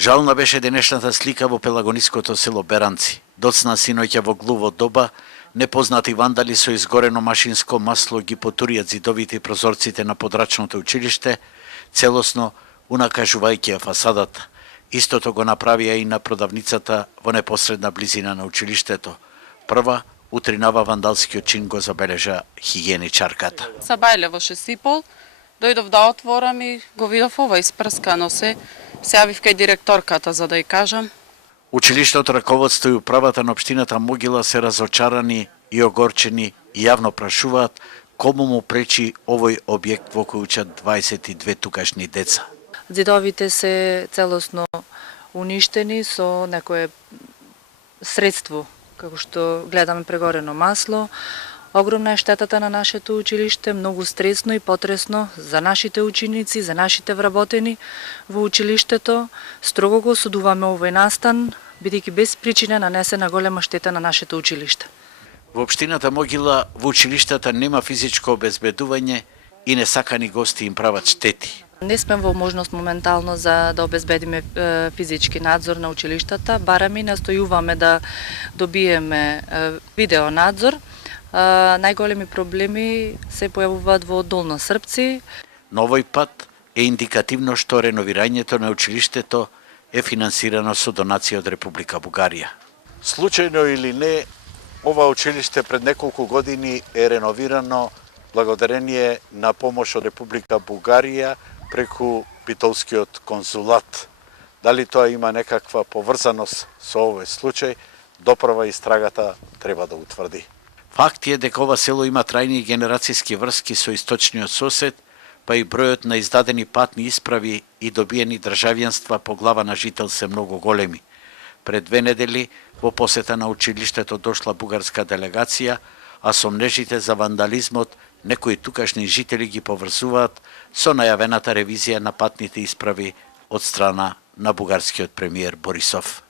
Жална беше денешната слика во пелагониското село Беранци. Доцна синоќа во глуво доба, непознати вандали со изгорено машинско масло ги потуриат зидовите и прозорците на подрачното училиште, целосно унакажувајќи ја фасадата. Истото го направија и на продавницата во непосредна близина на училиштето. Прва, утринава вандалскиот чин го забележа хигиеничарката. Сабајле во 6:30, дојдов да отворам и го видов ова испрскано се. Се јавив кај директорката за да ја кажам. Училиштето раководство и управата на општината Могила се разочарани и огорчени и јавно прашуваат кому му пречи овој објект во кој учат 22 тукашни деца. Зидовите се целосно уништени со некое средство, како што гледаме прегорено масло. Огромна е штетата на нашето училиште, многу стресно и потресно за нашите ученици, за нашите вработени во училиштето. Строго го осудуваме овој настан, бидејќи без причина нанесена голема штета на нашето училиште. Во општината Могила во училиштата нема физичко обезбедување и несакани гости им прават штети. Не сме во можност моментално за да обезбедиме физички надзор на училиштата, бараме и настојуваме да добиеме видео надзор. Најголеми проблеми се појавуваат во Долна Српци. На овој пат е индикативно што реновирањето на училиштето е финансирано со донација од Република Бугарија. Случајно или не, ова училиште пред неколку години е реновирано благодарение на помош од Република Бугарија преку Битолскиот конзулат. Дали тоа има некаква поврзаност со овој случај, допрва истрагата треба да утврди. Факт е дека ова село има трајни генерацијски врски со источниот сосед, па и бројот на издадени патни исправи и добиени државјанства по глава на жител се многу големи. Пред 2 недели во посета на училиштето дошла бугарска делегација, а сомнежите за вандализмот некои тукашни жители ги поврзуваат со најавената ревизија на патните исправи од страна на бугарскиот премиер Борисов.